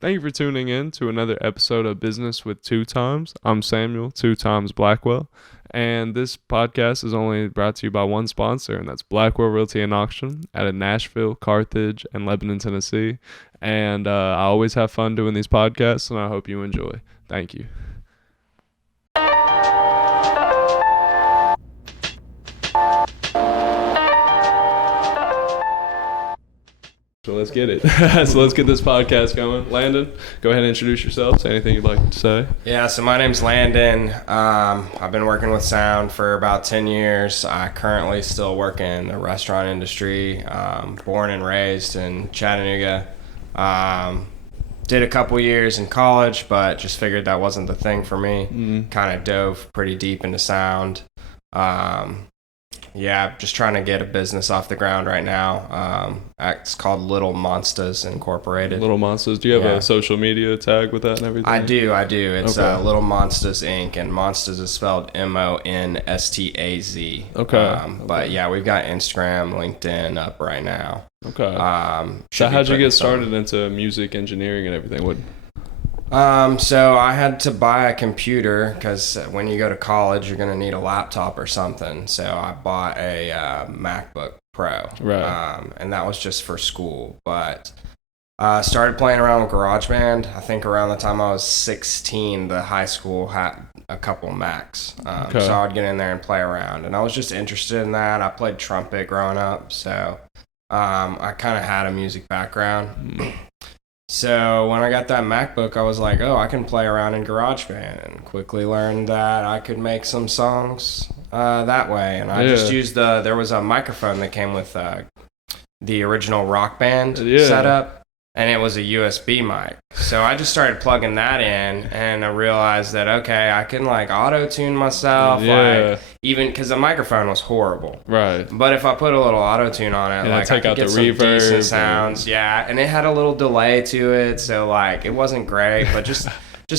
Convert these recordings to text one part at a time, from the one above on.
Thank you for tuning in to another episode of Business with Two Times. I'm Samuel, Two Times Blackwell, and this podcast is only brought to you by one sponsor, and that's Blackwell Realty and Auction out of Nashville, Carthage, and Lebanon, Tennessee. And I always have fun doing these podcasts, and I hope you enjoy. Thank you. So let's get it. So let's get this podcast going. Landon, go ahead and introduce yourself. Say anything you'd like to say. Yeah, so my name's Landon. I've been working with sound for about 10 years. I currently still work in the restaurant industry. Born and raised in Chattanooga. Did a couple years in college, but just figured that wasn't the thing for me. Kind of dove pretty deep into sound. Yeah, just trying to get a business off the ground right now. It's called Little Monsters Incorporated. Little Monsters. Do you have a social media tag with that and everything? I do. It's Okay. Little Monsters Inc. and Monsters is spelled Monstaz. Okay. But yeah, we've got Instagram, LinkedIn up right now. Okay. Should So be how'd you putting get some- started into music engineering and everything? What? So I had to buy a computer because when you go to college, you're going to need a laptop or something. So I bought a MacBook Pro. Right. And that was just for school. But started playing around with GarageBand. I think around the time I was 16, the high school had a couple Macs. Okay. So I'd get in there and play around. And I was just interested in that. I played trumpet growing up. So I kind of had a music background. So when I got that MacBook, I was like, oh, I can play around in GarageBand, and quickly learned that I could make some songs that way. And I just used there was a microphone that came with the original Rock Band setup, and it was a USB mic. So I just started plugging that in, and I realized that, okay, I can like auto-tune myself, like even because the microphone was horrible. Right. But if I put a little auto-tune on it, And like take I could out get the some reverb decent sounds. Yeah, and it had a little delay to it, so like it wasn't great, but just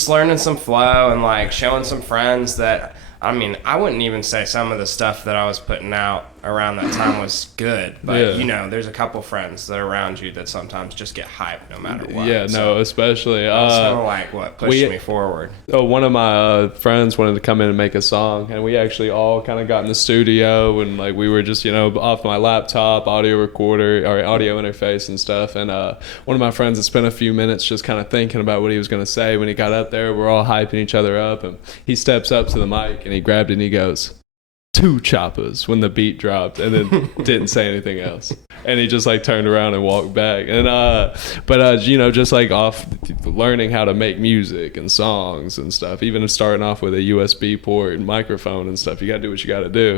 learning some flow and like showing some friends that, I mean, I wouldn't even say some of the stuff that I was putting out around that time was good, but you know, there's a couple friends that are around you that sometimes just get hyped no matter what. Yeah, no, especially. That's kind of like what pushed me forward. Oh, one of my friends wanted to come in and make a song, and we actually all kind of got in the studio, and like we were just, off my laptop, audio recorder or audio interface and stuff. And one of my friends had spent a few minutes just kind of thinking about what he was going to say. When he got up there, we're all hyping each other up, and he steps up to the mic and he grabbed it and he goes, "Two choppers," when the beat dropped, and then didn't say anything else. And he just like turned around and walked back. And just like off learning how to make music and songs and stuff, even starting off with a USB port and microphone and stuff, you gotta do what you gotta do.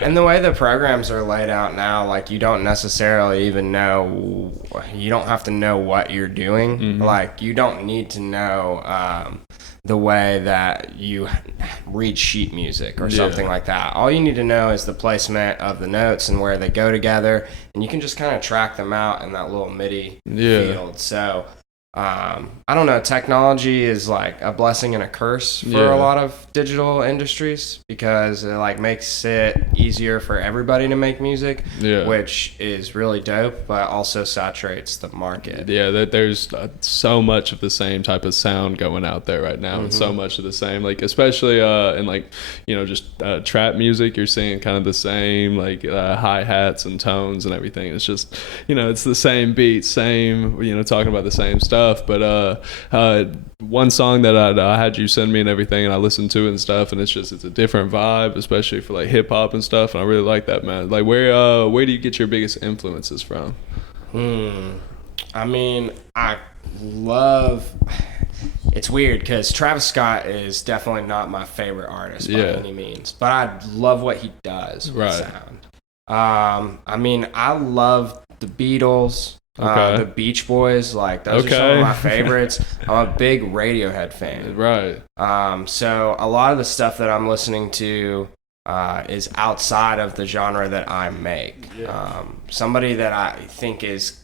And the way the programs are laid out now, like you don't necessarily even know, you don't have to know what you're doing. Mm-hmm. Like you don't need to know the way that you read sheet music or something like that. All you need to know is the placement of the notes and where they go together, and you can just kind of track them out in that little MIDI field. So I don't know, technology is like a blessing and a curse for a lot of digital industries because it like makes it easier for everybody to make music, which is really dope, but also saturates the market. Yeah, there's so much of the same type of sound going out there right now, and so much of the same, like especially in like just trap music. You're seeing kind of the same like hi-hats and tones and everything. It's just it's the same beat, same talking about the same stuff. But one song that I had you send me and everything, and I listened to it and stuff, and it's a different vibe, especially for like hip hop and stuff. And I really like that, man. Like where do you get your biggest influences from? I mean, I love. It's weird because Travis Scott is definitely not my favorite artist by any means, but I love what he does with sound. I mean, I love the Beatles. The Beach Boys, like those are some of my favorites. I'm a big Radiohead fan. Right. So a lot of the stuff that I'm listening to is outside of the genre that I make. Somebody that I think is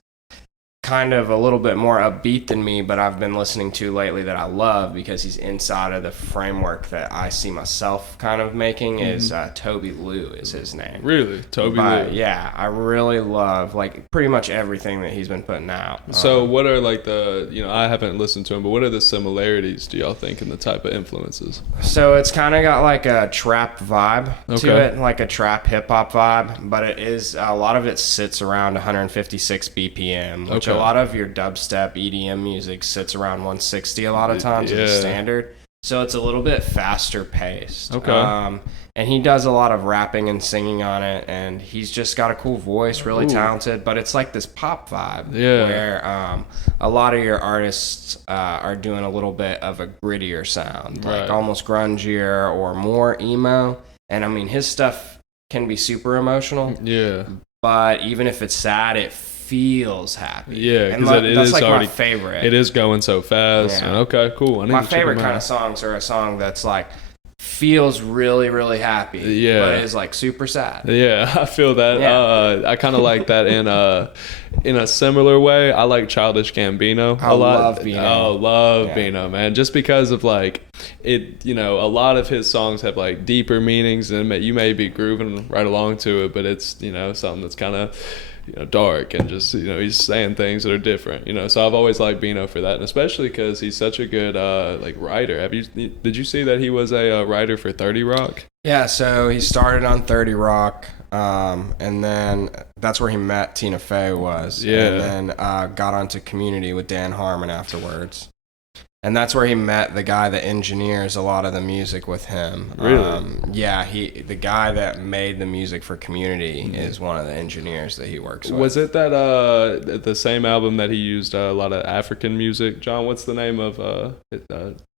kind of a little bit more upbeat than me, but I've been listening to lately that I love because he's inside of the framework that I see myself kind of making is Toby Lou is his name. Really? Toby Lou? Yeah, I really love like pretty much everything that he's been putting out. So what are like the, I haven't listened to him, but what are the similarities do y'all think in the type of influences? So it's kind of got like a trap vibe to it, like a trap hip hop vibe, but it is, a lot of it sits around 156 BPM, which a lot of your dubstep EDM music sits around 160 a lot of times as standard. So it's a little bit faster paced. And he does a lot of rapping and singing on it, and he's just got a cool voice, really talented, but it's like this pop vibe where a lot of your artists are doing a little bit of a grittier sound, like almost grungier or more emo. And I mean, his stuff can be super emotional. Yeah. But even if it's sad, it feels happy. Yeah, because that's like my favorite. It is going so fast. Yeah. Okay, cool. My favorite kind of songs are a song that's like feels really, really happy. Yeah, but it's like super sad. Yeah, I feel that. Yeah. I kind of like that in a similar way. I like Childish Gambino a lot. Love Bino, man. Just because of like it, a lot of his songs have like deeper meanings, and you may be grooving right along to it, but it's something that's kind of dark and just he's saying things that are different. So I've always liked Bino for that, and especially because he's such a good like writer. Did you see that he was a writer for 30 Rock? Yeah, so he started on 30 Rock, and then that's where he met Tina Fey was. Yeah, and then got onto Community with Dan Harmon afterwards. And that's where he met the guy that engineers a lot of the music with him. Really? Yeah, the guy that made the music for Community is one of the engineers that he works with. Was it that the same album that he used a lot of African music? John, what's the name of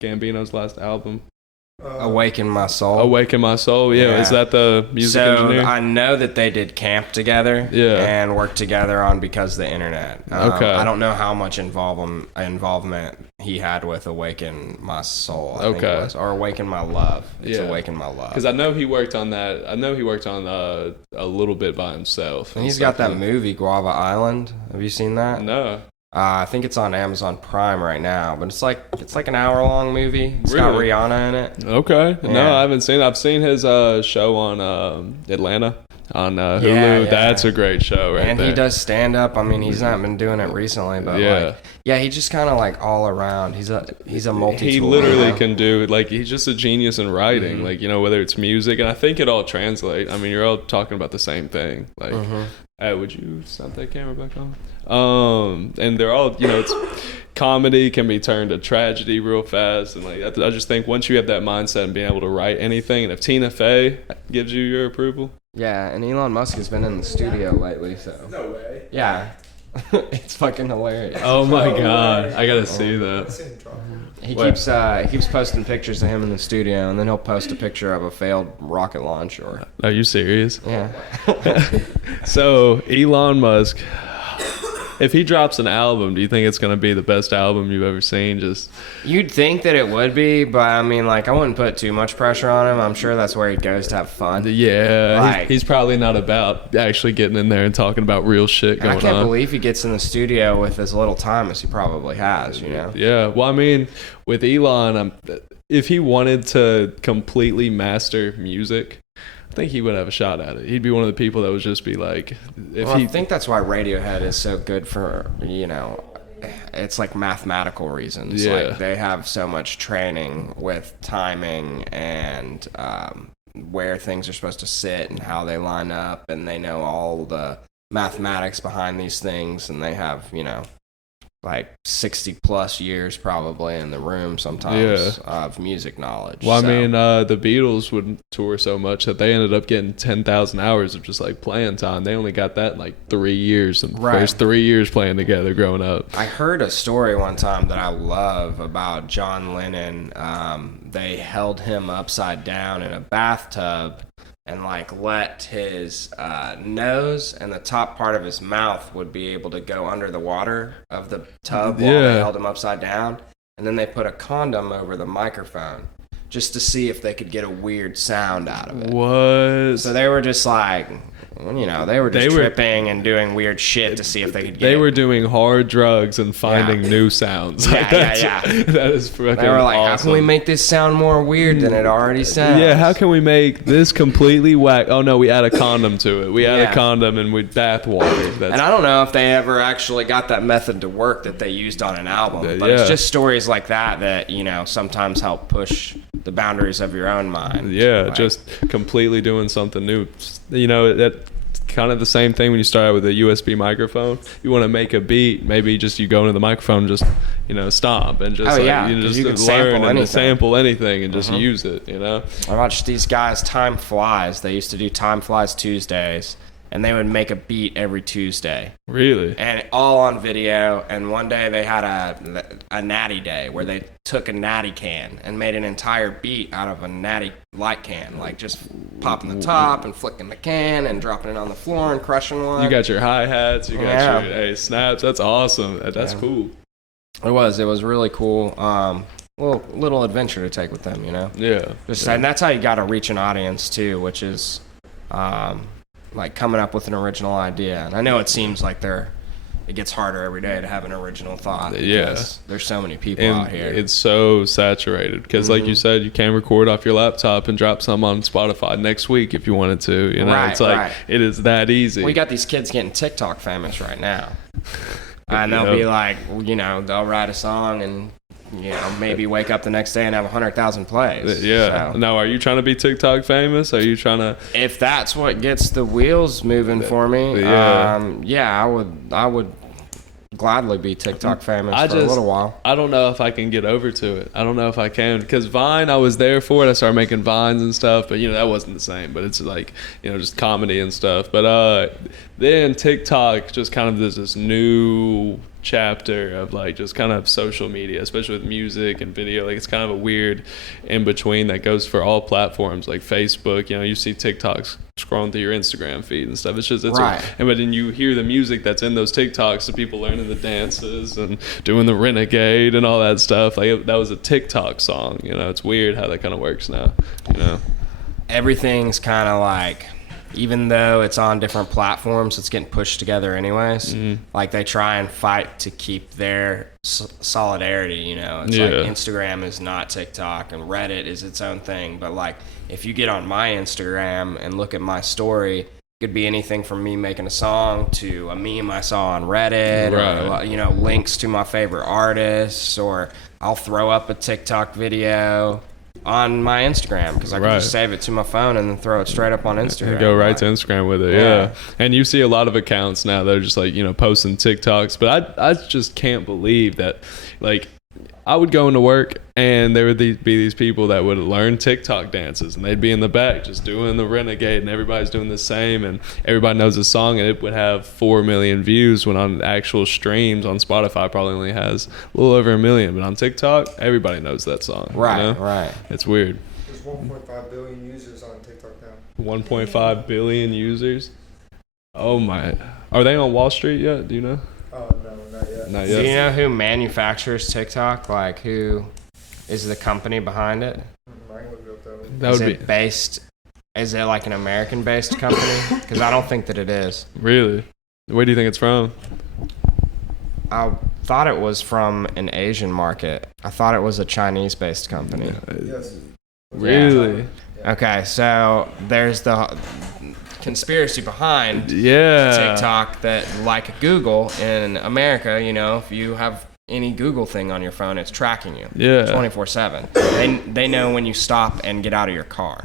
Gambino's last album? Awaken My Soul. Awaken My Soul, yeah. Is that the music engineer? I know that they did camp together and worked together on Because the Internet. I don't know how much involvement he had with Awaken My Soul, I think it was. Or Awaken My Love. It's Awaken My Love. Because I know he worked on that. I know he worked on a little bit by himself. And he's got that movie, Guava Island. Have you seen that? No. I think it's on Amazon Prime right now, but it's like an hour-long movie. It's got Rihanna in it. Okay. Yeah. No, I haven't seen it. I've seen his show on Atlanta on Hulu. Yeah. That's a great show right there. And he does stand-up. I mean, he's not been doing it recently, but he's just kind of like all around. He's a multi-tool. He literally can do, like, he's just a genius in writing, like, whether it's music, and I think it all translates. I mean, you're all talking about the same thing. Like, hey, would you stop that camera back on? And they're all, it's comedy can be turned to tragedy real fast, and like I just think once you have that mindset and being able to write anything, and if Tina Fey gives you your approval, and Elon Musk has been in the studio lately, so no way. Yeah, it's fucking hilarious. Oh my god, I gotta see that. He keeps posting pictures of him in the studio, and then he'll post a picture of a failed rocket launch. Or are you serious? Yeah. So Elon Musk, if he drops an album, do you think it's going to be the best album you've ever seen? You'd think that it would be, but I mean, like, I wouldn't put too much pressure on him. I'm sure that's where he goes to have fun. Yeah, he's probably not about actually getting in there and talking about real shit going on. I can't believe he gets in the studio with as little time as he probably has, Yeah, well, I mean, with Elon, if he wanted to completely master music, I think he would have a shot at it. He'd be one of the people that would just be like... I think that's why Radiohead is so good for, it's like mathematical reasons. Yeah. Like, they have so much training with timing and where things are supposed to sit and how they line up, and they know all the mathematics behind these things, and they have, like 60 plus years probably in the room sometimes of music knowledge. Well, I mean, the Beatles would tour so much that they ended up getting 10,000 hours of just like playing time. They only got that in like 3 years, and first 3 years playing together growing up. I heard a story one time that I love about John Lennon. They held him upside down in a bathtub and like let his nose and the top part of his mouth would be able to go under the water of the tub while they held him upside down. And then they put a condom over the microphone just to see if they could get a weird sound out of it. What? So they were just like, they were just tripping and doing weird shit to see if they could get They were doing hard drugs and finding new sounds. Yeah. That is fucking They were like, awesome. how can we make this sound more weird than it already sounds? Yeah, how can we make this completely whack? Oh no, we add a condom to it. We add a condom and we bath water. And I don't know if they ever actually got that method to work that they used on an album, but it's just stories like that sometimes help push the boundaries of your own mind. Yeah, just completely doing something new. That kind of the same thing when you start out with a USB microphone. You want to make a beat, maybe just you go into the microphone, just stomp and just you can sample anything and just use it. I watched these guys, Time Flies. They used to do Time Flies Tuesdays, and they would make a beat every Tuesday. Really? And all on video. And one day they had a natty day where they took a natty can and made an entire beat out of a natty light can, like just popping the top and flicking the can and dropping it on the floor and crushing one. You got your hi-hats, you got your snaps. That's awesome. That's cool. It was really cool. Little adventure to take with them, Yeah. And that's how you got to reach an audience too, which is like coming up with an original idea. And I know it seems like it gets harder every day to have an original thought. Yeah. There's so many people out here. It's so saturated because like you said, you can record off your laptop and drop some on Spotify next week if you wanted to. It's like it is that easy. We got these kids getting TikTok famous right now. And they'll be like, they'll write a song and maybe wake up the next day and have 100,000 plays. Yeah. So. Now, are you trying to be TikTok famous? Are you trying to? If that's what gets the wheels moving for me, I would gladly be TikTok famous for a little while. I don't know if I can get over to it. I don't know if I can because Vine, I was there for it. I started making Vines and stuff, but that wasn't the same. But it's like just comedy and stuff. But then TikTok just kind of does this new chapter of like just kind of social media, especially with music and video. Like it's kind of a weird in between that goes for all platforms like Facebook. You see TikToks scrolling through your Instagram feed and stuff. It's right. But then you hear the music that's in those TikToks, the people learning the dances and doing the Renegade and all that stuff. Like that was a TikTok song. It's weird how that kind of works now. Everything's kind of like, even though it's on different platforms, it's getting pushed together anyways. Like they try and fight to keep their solidarity, It's like Instagram is not TikTok and Reddit is its own thing. But like if you get on my Instagram and look at my story, it could be anything from me making a song to a meme I saw on Reddit or, links to my favorite artists, or I'll throw up a TikTok video on my Instagram because I can just save it to my phone and then throw it straight up on Instagram. And go right to Instagram with it. Yeah. And you see a lot of accounts now that are just like posting TikToks, but I just can't believe that. Like I would go into work and there would be these people that would learn TikTok dances and they'd be in the back just doing the Renegade and everybody's doing the same and everybody knows the song and it would have 4 million views when on actual streams on Spotify probably only has a little over 1 million, but on TikTok everybody knows that song. Right. It's weird. There's 1.5 billion users on TikTok now. 1.5 billion users? Oh my. Are they on Wall Street yet? Do you know? Oh, no, not yet. Not yet. Do you know who manufactures TikTok? Like, who is the company behind it? Is it like an American-based company? Because I don't think that it is. Really? Where do you think it's from? I thought it was from an Asian market. I thought it was a Chinese-based company. Yes. Really? Yeah. Okay, so there's the conspiracy behind TikTok that, like Google in America, if you have any Google thing on your phone, it's tracking you 24/7. They know when you stop and get out of your car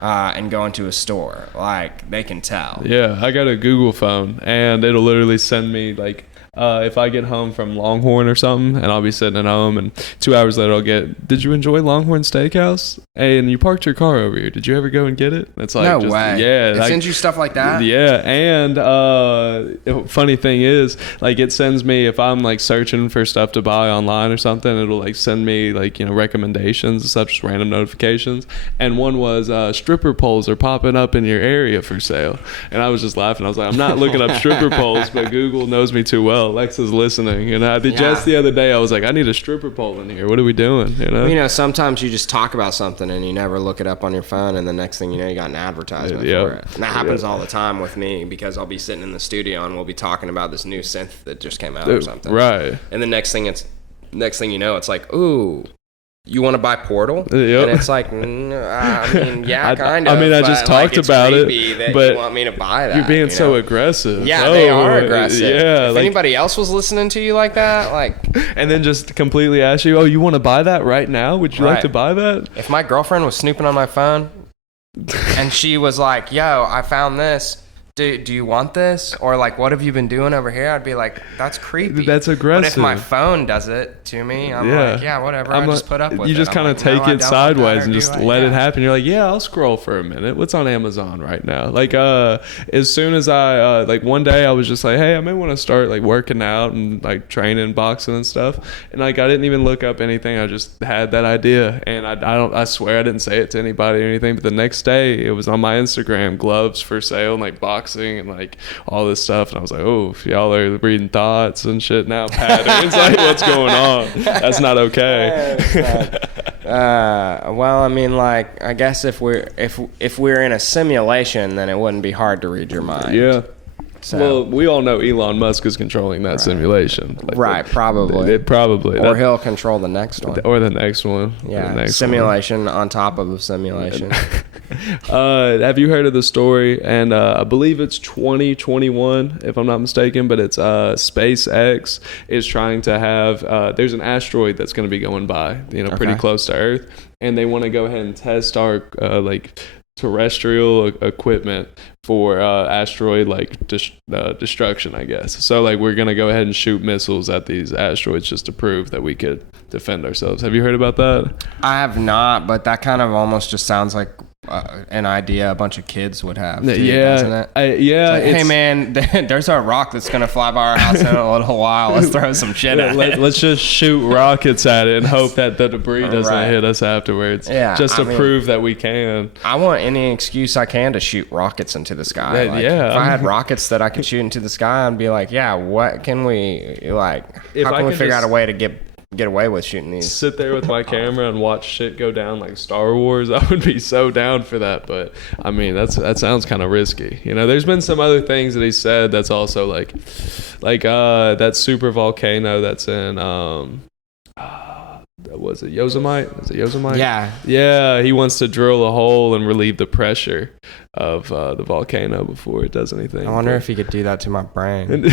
and go into a store. Like, they can tell. I got a Google phone and it'll literally send me like if I get home from Longhorn or something and I'll be sitting at home and 2 hours later I'll get, did you enjoy Longhorn Steakhouse? Hey, and you parked your car over here. Did you ever go and get it? It's like, no way. Yeah. It sends you stuff like that? Yeah. And funny thing is, like, it sends me, if I'm like searching for stuff to buy online or something, it'll like send me like, recommendations and stuff, just random notifications. And one was stripper poles are popping up in your area for sale. And I was just laughing. I was like, I'm not looking up stripper poles, but Google knows me too well. Alexa's listening. And just the other day, I was like, I need a stripper pole in here. What are we doing? Sometimes you just talk about something and you never look it up on your phone, and the next thing you know, you got an advertisement for it. And that happens all the time with me, because I'll be sitting in the studio and we'll be talking about this new synth that just came out or something. Right. And the next thing you know, it's like, ooh, you want to buy Portal? Yep. And it's like, kind of. I just talked about it, but you want me to buy that. You're being so aggressive. Yeah, they are aggressive. Yeah, if anybody else was listening to you like that, and then just completely ask you, oh, you want to buy that right now? Would you like to buy that? If my girlfriend was snooping on my phone and she was like, yo, I found this. Do you want this? Or what have you been doing over here? I'd be like, that's creepy. That's aggressive. But if my phone does it to me, I'm like, yeah, whatever. I just put up with it. You just kind of take it sideways and just let it happen. You're like, yeah, I'll scroll for a minute. What's on Amazon right now? As soon as I, one day I was just like, hey, I may want to start working out and training, boxing and stuff. And I didn't even look up anything. I just had that idea. And I swear I didn't say it to anybody or anything. But the next day it was on my Instagram, gloves for sale and boxing and all this stuff, and I was like, oh, if y'all are reading thoughts and shit now, patterns, what's going on? That's not okay. Well, I guess if we're in a simulation, then it wouldn't be hard to read your mind. Yeah. So. Well, we all know Elon Musk is controlling that simulation. Probably. Or he'll control the next one. Or the next one. Yeah, simulation on top of a simulation. Have you heard of the story? And I believe it's 2021, if I'm not mistaken, but it's SpaceX is trying to have, there's an asteroid that's going to be going by, pretty close to Earth. And they want to go ahead and test our, terrestrial equipment for asteroid destruction, I guess. So we're gonna go ahead and shoot missiles at these asteroids just to prove that we could defend ourselves. Have you heard about that? I have not, but that kind of almost just sounds like an idea a bunch of kids would have too, doesn't it? Hey man, there's a rock that's gonna fly by our house in a little while. Let's throw some shit at it. Let's just shoot rockets at it and hope that the debris doesn't hit us afterwards. Yeah, just to prove that we can. I want any excuse I can to shoot rockets into the sky. If I had rockets that I could shoot into the sky, I'd be like, yeah, what can we how can we figure out a way to get away with shooting these? Sit there with my camera and watch shit go down like Star Wars. I would be so down for that, but that sounds kind of risky. There's been some other things that he said that's also that super volcano that's in was it Yosemite? Is it Yosemite? Yeah, he wants to drill a hole and relieve the pressure of the volcano before it does anything. I wonder if he could do that to my brain.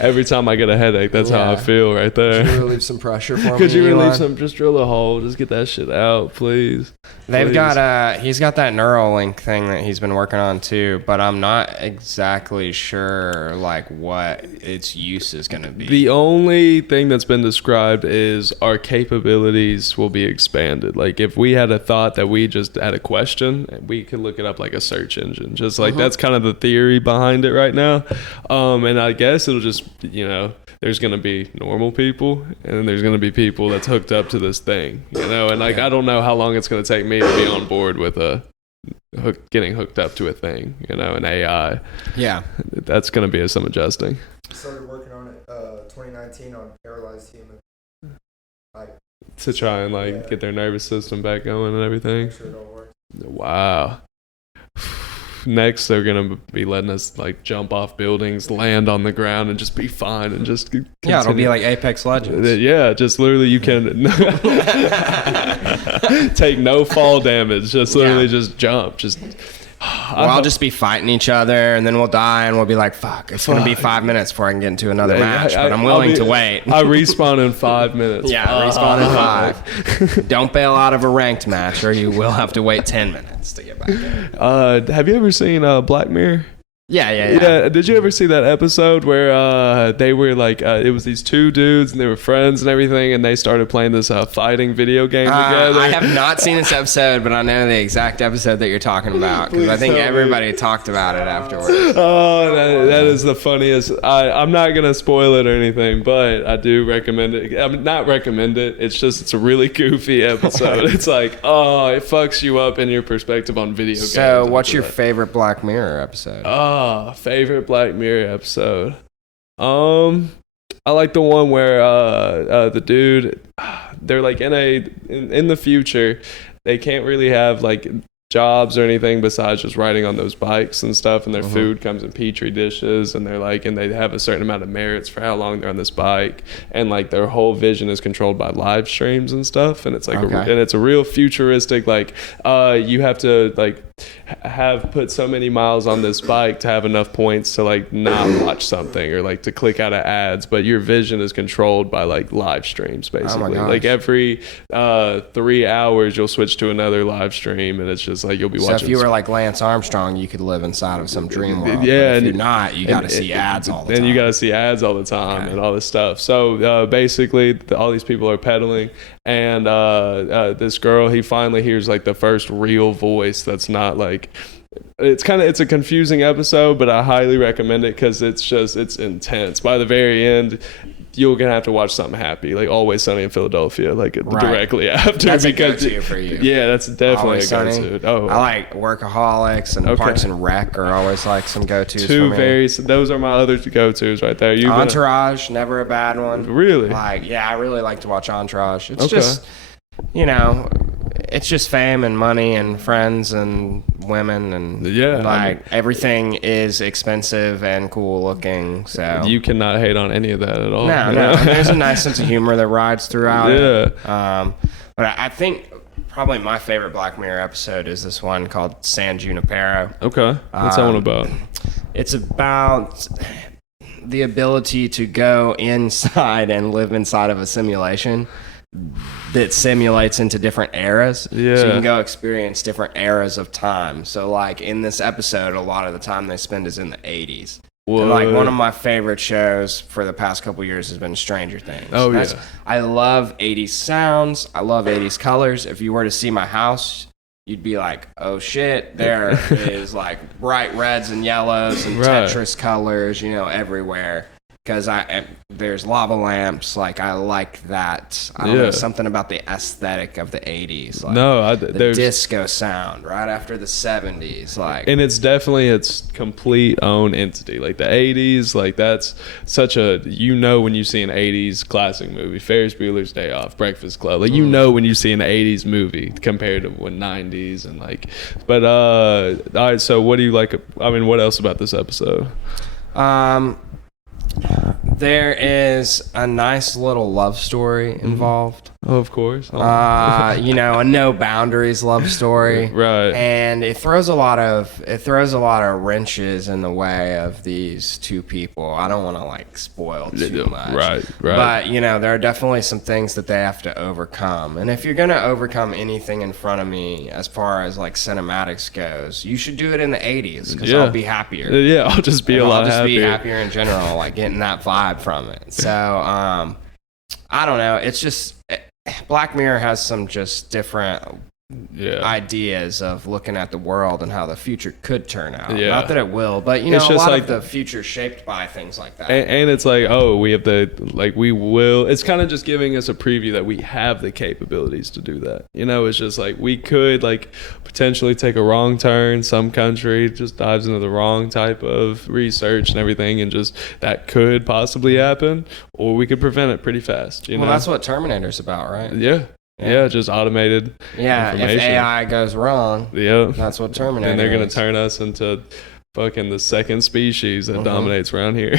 Every time I get a headache, that's how I feel right there. Could you relieve some pressure for me? Could you relieve some? Just drill a hole. Just get that shit out, please. They've got he's got that Neuralink thing that he's been working on too, but I'm not exactly sure what its use is going to be. The only thing that's been described is our capabilities will be expanded. If we had a thought that we just had a question, we could look it up like a search engine. Just that's kind of the theory behind it right now. And I guess it'll just, there's going to be normal people and then there's going to be people that's hooked up to this thing, and I don't know how long it's going to take me to be on board with getting hooked up to a thing, an AI. Yeah. That's going to be some adjusting. Started working on it 2019 on paralyzed human. To try and get their nervous system back going and everything. Make sure it all works. Wow. Next, they're gonna be letting us jump off buildings, land on the ground, and just be fine and just continue. Yeah, it'll be like Apex Legends. Yeah, just literally you can take no fall damage. Just literally just jump. I'll just be fighting each other, and then we'll die, and we'll be like, fuck, it's going to be 5 minutes before I can get into another match, but I'm willing to wait. I respawn in 5 minutes. Yeah, respawn in 5. Don't bail out of a ranked match, or you will have to wait 10 minutes to get back in. Have you ever seen Black Mirror? Yeah. Did you ever see that episode where they were it was these two dudes and they were friends and everything, and they started playing this fighting video game together? I have not seen this episode, but I know the exact episode that you're talking about because I think everybody talked about it afterwards. Oh, that is the funniest. I'm not gonna spoil it or anything, but I do recommend it. I'm not recommend it. It's a really goofy episode. It's it fucks you up in your perspective on video games. So, what's your favorite Black Mirror episode? Favorite Black Mirror episode. I like the one where the dude, they're like in the future, they can't really have like jobs or anything besides just riding on those bikes and stuff, and their food comes in petri dishes, and they have a certain amount of merits for how long they're on this bike, and like their whole vision is controlled by live streams and stuff, and it's like and it's a real futuristic, like you have to like have put so many miles on this bike to have enough points to like not watch something or like to click out of ads, but your vision is controlled by like live streams basically. Like every 3 hours you'll switch to another live stream, and it's just like you'll be watching. So if you were like Lance Armstrong, you could live inside of some dream world. Yeah, if you're not, you got to see ads all the time. And you got to see ads all the time and all this stuff. So basically, all these people are pedaling, and this girl, he finally hears like the first real voice that's not like. It's a confusing episode, but I highly recommend it because it's intense. By the very end, you're gonna have to watch something happy, like Always Sunny in Philadelphia, like directly after. That's a go-to for you. Yeah, that's definitely Always a Sunny. go-to. Oh, I like Workaholics and Parks and Rec are always like some go-tos. Those are my other go-tos right there. Entourage, never a bad one. Really? I really like to watch Entourage. It's just, it's just fame and money and friends and women and everything is expensive and cool looking. So you cannot hate on any of that at all. No. There's a nice sense of humor that rides throughout it. But I think probably my favorite Black Mirror episode is this one called San Junipero. Okay. What's that one about? It's about the ability to go inside and live inside of a simulation that simulates into different eras. Yeah. So you can go experience different eras of time. So like in this episode, a lot of the time they spend is in the 80s. And like one of my favorite shows for the past couple years has been Stranger Things. Oh, yeah. I love 80s sounds. I love 80s colors. If you were to see my house, you'd be like, oh shit, there is like bright reds and yellows and Tetris colors, everywhere. Because there's lava lamps, like I like that. I don't know, something about the aesthetic of the 80s. Like the disco sound right after the 70s. Like, and it's definitely its complete own entity. Like the 80s, like that's such a, when you see an 80s classic movie, Ferris Bueller's Day Off, Breakfast Club, like when you see an 80s movie compared to 90s and like, but all right, so what do you like, what else about this episode? There is a nice little love story involved. Oh, of course. A no boundaries love story. Right. And it throws a lot of wrenches in the way of these two people. I don't want to like spoil too much. Right. But there are definitely some things that they have to overcome. And if you're going to overcome anything in front of me as far as like cinematics goes, you should do it in the 80s because I'll be happier. Yeah, I'll just be I'll just be happier in general, like getting that vibe from it. So, I don't know. It's just Black Mirror has some just different ideas of looking at the world and how the future could turn out. Yeah. Not that it will, but it's a lot of the future shaped by things like that. And it's like, we have we will. It's kind of just giving us a preview that we have the capabilities to do that. It's just like we could like potentially take a wrong turn. Some country just dives into the wrong type of research and everything, and just that could possibly happen, or we could prevent it pretty fast. Well, that's what Terminator's about, right? Yeah, just automated information. If AI goes wrong, that's what Terminator is. And they're going to turn us into fucking the second species that dominates around here.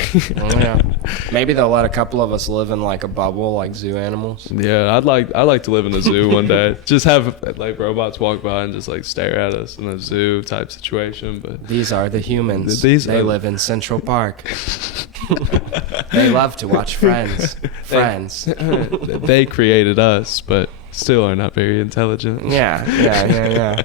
Maybe they'll let a couple of us live in like a bubble like zoo animals. Yeah, I'd like to live in a zoo one day. Just have like robots walk by and just like stare at us in a zoo type situation. But these are the humans. They live in Central Park. They love to watch Friends. They created us, but still are not very intelligent. Yeah.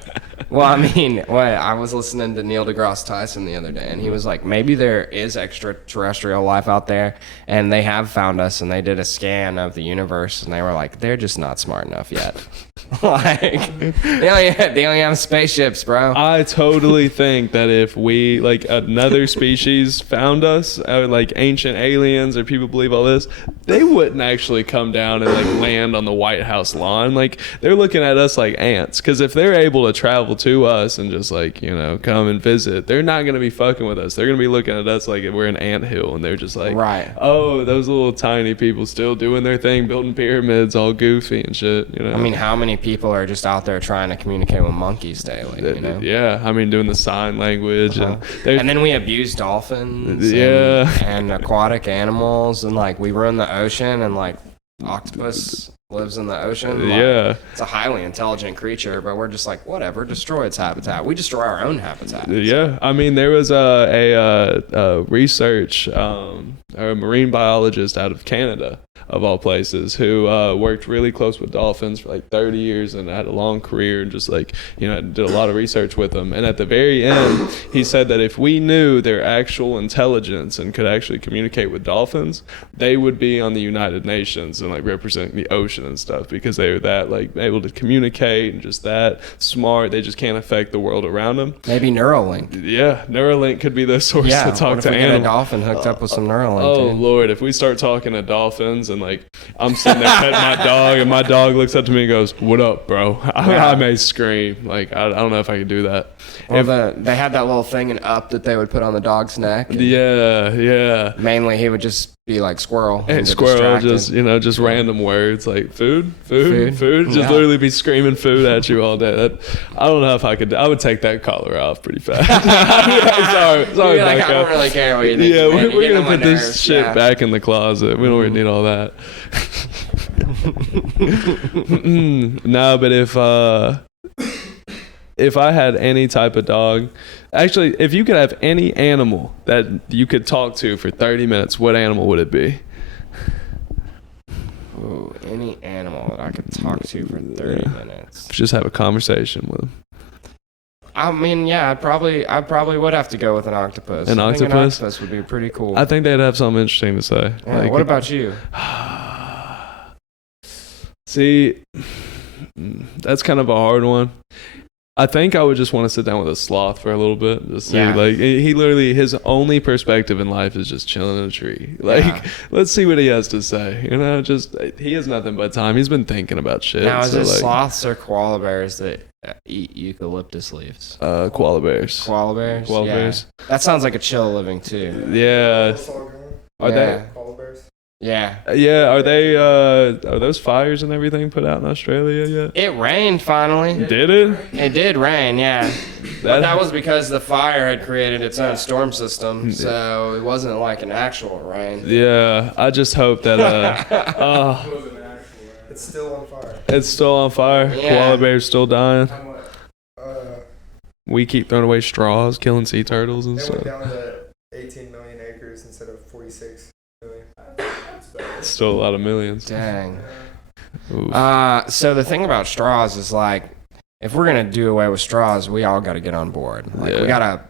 Well, I was listening to Neil deGrasse Tyson the other day, and he was like, maybe there is extraterrestrial life out there, and they have found us, and they did a scan of the universe, and they were like, they're just not smart enough yet. Like, they only have spaceships, bro. I totally think that if we, like, another species found us, like ancient aliens or people believe all this, they wouldn't actually come down and like land on the White House lawn. Like, they're looking at us like ants, because if they're able to travel to us and just like, come and visit, they're not gonna be fucking with us. They're gonna be looking at us like we're an anthill, and they're just like, Right. oh, those little tiny people still doing their thing, building pyramids, all goofy and shit. I mean, how many people are just out there trying to communicate with monkeys daily? Yeah, I mean, doing the sign language, and then we abuse dolphins. Yeah. and aquatic animals, and like we ruin the ocean, and like octopus lives in the ocean. Like, it's a highly intelligent creature, but we're just like, whatever, destroy its habitat. We destroy our own habitat. Yeah, I mean, there was a research, a marine biologist out of Canada, of all places, who worked really close with dolphins for like 30 years and had a long career, and just like, did a lot of research with them. And at the very end, he said that if we knew their actual intelligence and could actually communicate with dolphins, they would be on the United Nations and like representing the ocean and stuff, because they were that like able to communicate and just that smart. They just can't affect the world around them. Maybe Neuralink. Yeah, Neuralink could be the source to talk to animals. Get a dolphin hooked up with some Neuralink. Oh dude. Lord, if we start talking to dolphins and like I'm sitting there petting my dog and my dog looks up to me and goes, "What up, bro?" I may scream. Like I don't know if I could do that. Well, they had that little thing in Up that they would put on the dog's neck. Yeah. Mainly, he would just be like squirrel. And squirrel, just random words like food. Just literally be screaming food at you all day. I don't know if I could. I would take that collar off pretty fast. sorry, like, I don't really care what you think. Yeah, we're gonna put this shit back in the closet. We don't really need all that. No, but if I had any type of dog, actually, if you could have any animal that you could talk to for 30 minutes, what animal would it be? Ooh, any animal that I could talk to for 30 minutes. Just have a conversation with them. I mean, yeah, I probably would have to go with an octopus. An octopus? An octopus would be pretty cool. I think they'd have something interesting to say. Yeah, like, what about you? See, that's kind of a hard one. I think I would just want to sit down with a sloth for a little bit. Just see, like, he literally, his only perspective in life is just chilling in a tree. Like, let's see what he has to say. Just, he has nothing but time. He's been thinking about shit. Now, is it sloths or koala bears that eat eucalyptus leaves? Koala bears. Koala bears? Koala bears. That sounds like a chill living, too. Yeah. Are they? Koala bears? Yeah. Yeah, are those fires and everything put out in Australia yet? It rained finally. Did it? It did rain, yeah. But that was because the fire had created its own storm system, so it wasn't like an actual rain. Yeah, I just hope that it's still on fire. It's still on fire. Yeah. Koala bears still dying. Uh, We keep throwing away straws, killing sea turtles and They stuff. went down to 18 million acres instead of 46 million. It's still a lot of millions. Dang. Ooh. So the thing about straws is like, if we're gonna do away with straws, we all got to get on board. Like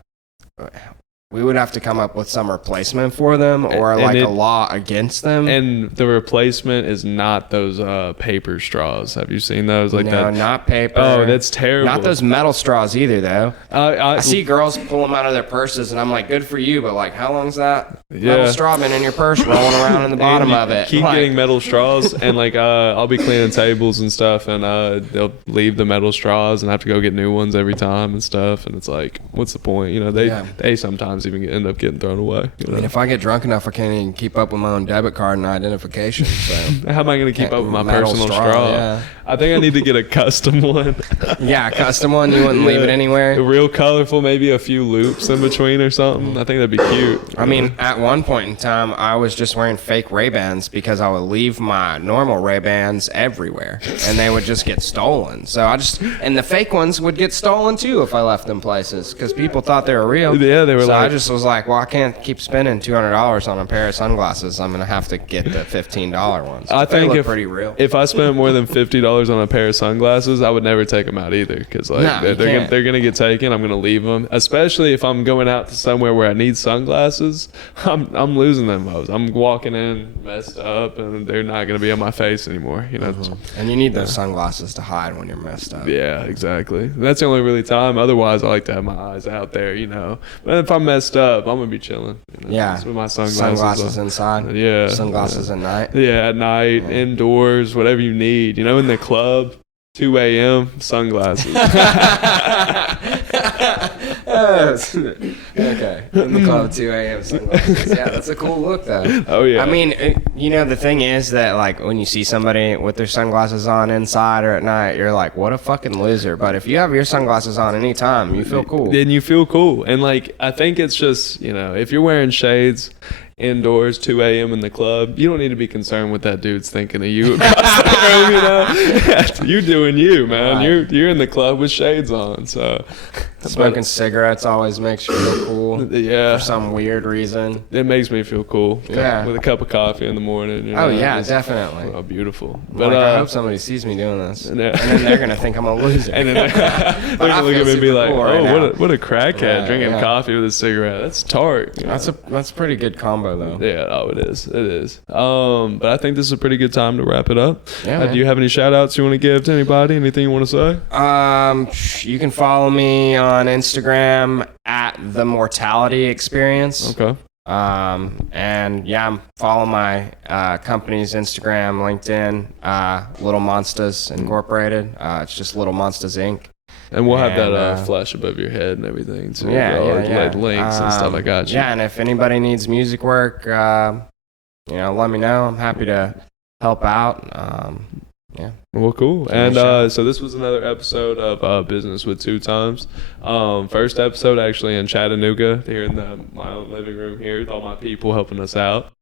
we would have to come up with some replacement for them, or a law against them. And the replacement is not those paper straws. Have you seen those? Like no, that? not paper. Oh, that's terrible. Not those metal straws either, though. I see girls pull them out of their purses, and I'm like, good for you, but like, how long's that Yeah. metal straw been in your purse, rolling around in the bottom of it? Keep getting metal straws, and like I'll be cleaning tables and stuff, and they'll leave the metal straws, and I have to go get new ones every time and stuff. And it's like, what's the point? They sometimes even end up getting thrown away. I mean, if I get drunk enough, I can't even keep up with my own debit card and identification. So how am I going to keep up with my metal personal straw? Yeah. I think I need to get a custom one. Yeah, a custom one. You wouldn't leave it anywhere. Real colorful, maybe a few loops in between or something. I think that'd be cute. I mean, at one point in time, I was just wearing fake Ray-Bans because I would leave my normal Ray-Bans everywhere, and they would just get stolen. So and the fake ones would get stolen too if I left them places because people thought they were real. Yeah, they were. So like, I just was like, well, I can't keep spending $200 on a pair of sunglasses. I'm gonna have to get the $15 ones. I think they look pretty real. If I spent more than $50 on a pair of sunglasses, I would never take them out either because they're gonna get taken. I'm gonna leave them, especially if I'm going out to somewhere where I need sunglasses. I'm losing them. I'm walking in messed up, and they're not gonna be on my face anymore. And you need those sunglasses to hide when you're messed up. Yeah, exactly. That's the only really time. Otherwise, I like to have my eyes out there. But if I'm messed up, I'm gonna be chilling. Yeah, with my sunglasses inside. Yeah, sunglasses at night. Yeah, at night, indoors, whatever you need. In the club, 2 a.m. sunglasses. Okay. In the club at 2 a.m. sunglasses. Yeah, that's a cool look, though. Oh yeah. I mean, the thing is that, like, when you see somebody with their sunglasses on inside or at night, you're like, what a fucking loser. But if you have your sunglasses on anytime, you feel cool. Then you feel cool. And, like, I think it's just, if you're wearing shades indoors 2 a.m. in the club, you don't need to be concerned what that dude's thinking of you across the room. You're doing you, man. Right. You're in the club with shades on. So Smoking cigarettes always makes you feel cool. Yeah. For some weird reason. It makes me feel cool. Yeah. With a cup of coffee in the morning. Oh yeah, definitely. Oh, beautiful. But I hope somebody sees me doing this, yeah. and then they're gonna think I'm a loser. And then they're gonna look at me and be like, cool "Oh, what a crackhead Yeah, drinking yeah. coffee with a cigarette. That's tart." That's a pretty good combo though. Yeah, oh, it is. It is. But I think this is a pretty good time to wrap it up. Yeah, man. Do you have any shout outs you want to give to anybody? Anything you want to say? You can follow me on Instagram at The Mortality Experience. Okay. And yeah, I'm following my company's Instagram, LinkedIn, Little Monsters Incorporated. It's just Little Monsters Inc. And we'll have And, that flash above your head and everything too. Yeah, Like links and stuff. I got you. Yeah, and if anybody needs music work, let me know. I'm happy to help out. Yeah. Well, cool. Give me And a shout. so this was another episode of Business with Two Times. First episode actually in Chattanooga, here in my own living room here with all my people helping us out.